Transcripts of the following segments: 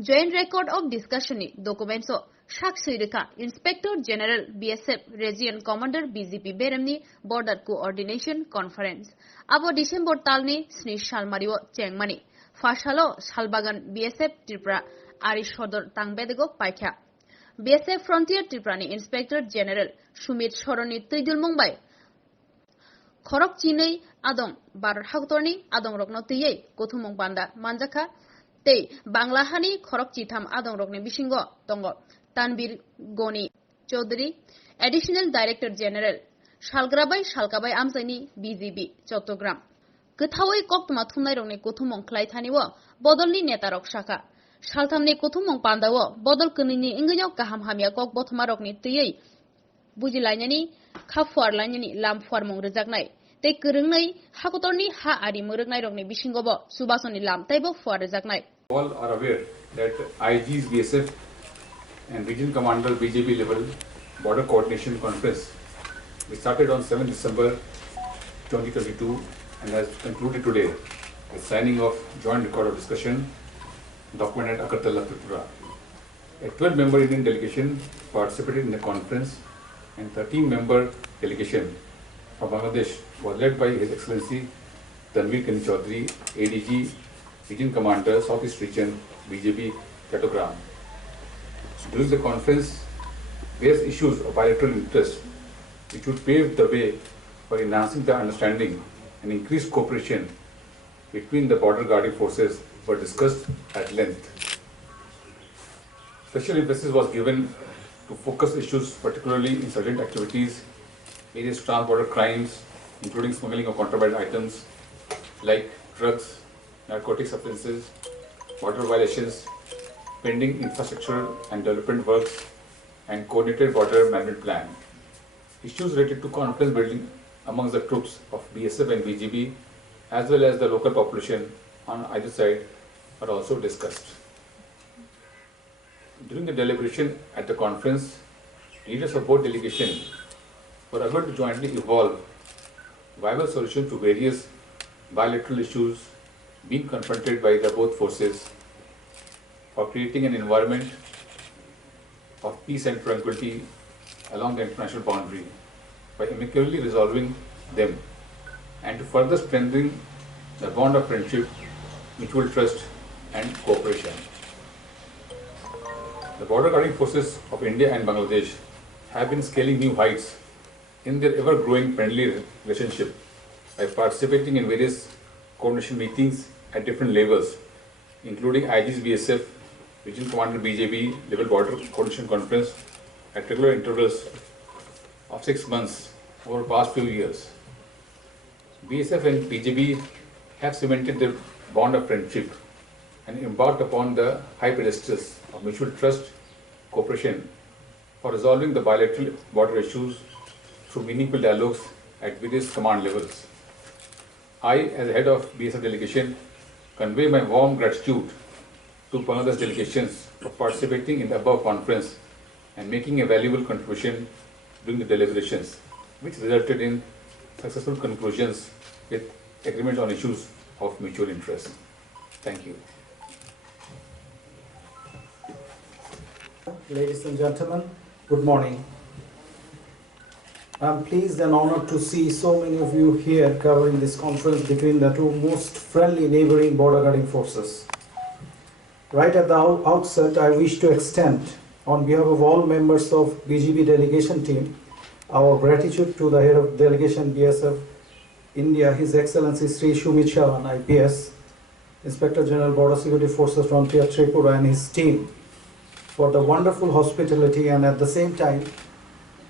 Joint record of discussion ni documents o Shakshi Rika, Inspector General BSF Region Commander BGB Beremni Border Co-Ordination Conference. Abo December talni Sni Shalmario Chengmani. Fashalo Shalbagan BSF Tripura Ari Shodor Tangbedego Paikha. BSF Frontier Triprani Inspector General Shumit Shoroni Tidul Mumbai. Khorok Chinei Adong Bar Hautorni Adong Roknotiye Kothumong Banda Manjaka Tei Banglahani Khorok Chitam Adong Rokni Bishingo Tongo Tanbir Goni Chaudhary Additional Director General Shalgrabai Shalkabai Amzani BGB Chottogram Gthawai Koktuma Thumnai Rokni Kothumong Klaithaniwo Bodolni Netarok Shaka Shaltamni Kothumong Pandawo Bodol Kunini Inganyo Kaham Hamia Kok Botmarokni Tiyei Bujilainani Khafuar Lainani Lam Fuarmong Rejaknai Tei Kurungnai Hakotorni Ha Ari Murugnai Rokni Bishingobo Subasoni Lam Taibo Fuar Rejaknai. All are aware that IG's BSF and Region Commander BGB level Border Coordination Conference, which started on 7 December 2022 and has concluded today with signing of joint record of discussion document at Agartala, Tripura. A 12-member Indian delegation participated in the conference and 13-member delegation from Bangladesh was led by His Excellency Tanbir Chaudhary, ADG, Region Commander, Southeast Region, BGB, Chattogram. During the conference, various issues of bilateral interest which would pave the way for enhancing the understanding and increased cooperation between the border guarding forces were discussed at length. Special emphasis was given to focus issues particularly insurgent activities, various trans-border crimes, including smuggling of contraband items like drugs, narcotic substances, border violations, pending infrastructure and development works, and coordinated border management plan. Issues related to confidence building amongst the troops of BSF and BGB as well as the local population on either side are also discussed. During the deliberation at the conference, leaders of both delegations were able to jointly evolve viable solutions to various bilateral issues being confronted by the both forces for creating an environment of peace and tranquility along the international boundary by amicably resolving them and to further strengthen the bond of friendship, mutual trust and cooperation. The border guarding forces of India and Bangladesh have been scaling new heights in their ever-growing friendly relationship by participating in various coordination meetings at different levels, including IG's BSF, Region Commander BGB level border coordination conference at regular intervals of 6 months over the past few years. BSF and BGB have cemented their bond of friendship and embarked upon the high pedestals of mutual trust, cooperation for resolving the bilateral border issues through meaningful dialogues at various command levels. I, as the head of BSF delegation, convey my warm gratitude to Bangladesh delegations for participating in the above conference and making a valuable contribution during the deliberations, which resulted in successful conclusions with agreements on issues of mutual interest. Thank you. Ladies and gentlemen, good morning. I'm pleased and honored to see so many of you here covering this conference between the two most friendly neighboring border guarding forces. Right at the outset, I wish to extend, on behalf of all members of BGB delegation team, our gratitude to the head of delegation BSF India, His Excellency Sri Shumit Shahan, IPS, Inspector General Border Security Forces Frontier Tripura and his team for the wonderful hospitality, and at the same time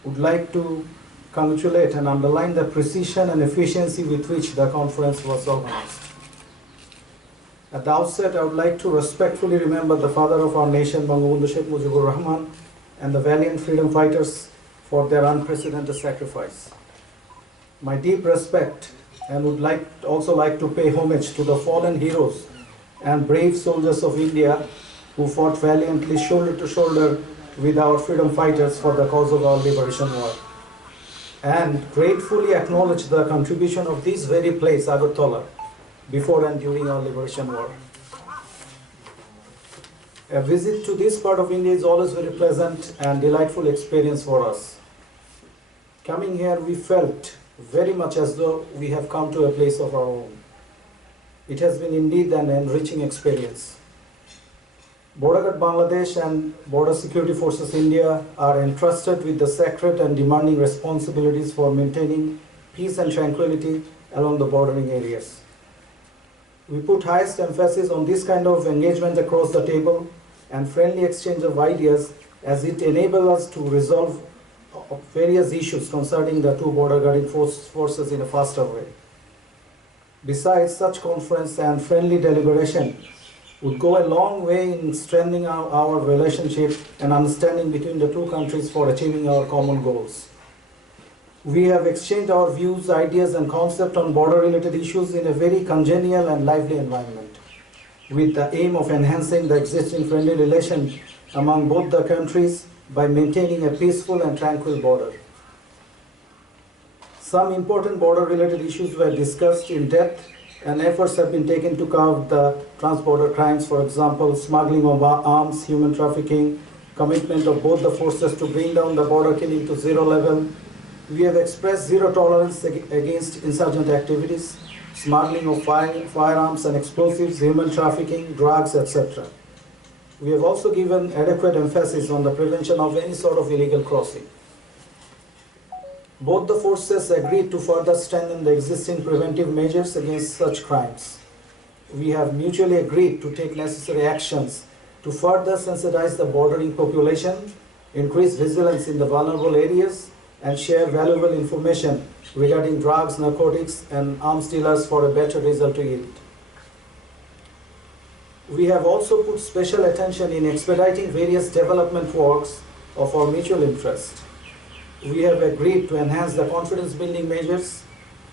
would like to congratulate and underline the precision and efficiency with which the conference was organized. At the outset, I would like to respectfully remember the father of our nation, Bangabandhu Sheikh Mujibur Rahman, and the valiant freedom fighters for their unprecedented sacrifice. My deep respect, and would also like to pay homage to the fallen heroes and brave soldiers of India who fought valiantly shoulder to shoulder with our freedom fighters for the cause of our liberation war, and gratefully acknowledge the contribution of this very place, Agartala, before and during our liberation war. A visit to this part of India is always very pleasant and delightful experience for us. Coming here, we felt very much as though we have come to a place of our own. It has been indeed an enriching experience. Border Guard Bangladesh and Border Security Forces India are entrusted with the sacred and demanding responsibilities for maintaining peace and tranquility along the bordering areas. We put highest emphasis on this kind of engagement across the table and friendly exchange of ideas, as it enables us to resolve various issues concerning the two border guarding forces in a faster way. Besides, such conference and friendly deliberation would go a long way in strengthening our relationship and understanding between the two countries for achieving our common goals. We have exchanged our views, ideas, and concepts on border-related issues in a very congenial and lively environment, with the aim of enhancing the existing friendly relation among both the countries by maintaining a peaceful and tranquil border. Some important border-related issues were discussed in depth, and efforts have been taken to curb the trans-border crimes, for example, smuggling of arms, human trafficking, commitment of both the forces to bring down the border killing to zero level. We have expressed zero tolerance against insurgent activities, smuggling of firearms and explosives, human trafficking, drugs, etc. We have also given adequate emphasis on the prevention of any sort of illegal crossing. Both the forces agreed to further strengthen the existing preventive measures against such crimes. We have mutually agreed to take necessary actions to further sensitize the bordering population, increase vigilance in the vulnerable areas, and share valuable information regarding drugs, narcotics, and arms dealers for a better result to yield. We have also put special attention in expediting various development works of our mutual interest. We have agreed to enhance the confidence-building measures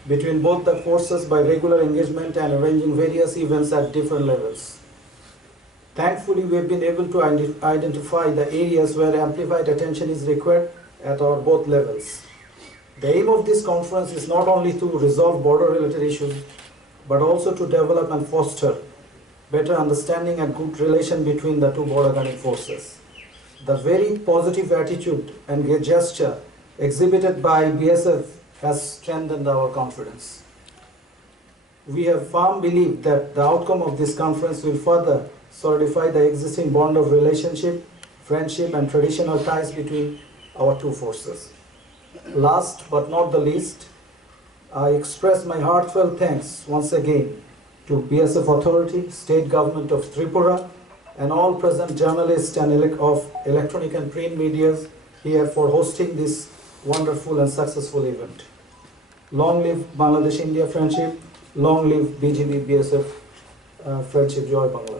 between both the forces by regular engagement and arranging various events at different levels. Thankfully, we have been able to identify the areas where amplified attention is required at our both levels. The aim of this conference is not only to resolve border-related issues, but also to develop and foster better understanding and good relation between the two border guarding forces. The very positive attitude and gesture exhibited by BSF has strengthened our confidence. We have firm belief that the outcome of this conference will further solidify the existing bond of relationship, friendship, and traditional ties between our two forces. Last but not the least, I express my heartfelt thanks once again to BSF Authority, State Government of Tripura, and all present journalists and of electronic and print media here for hosting this wonderful and successful event. Long live Bangladesh-India friendship, long live BGB BSF friendship, Joy Bangla.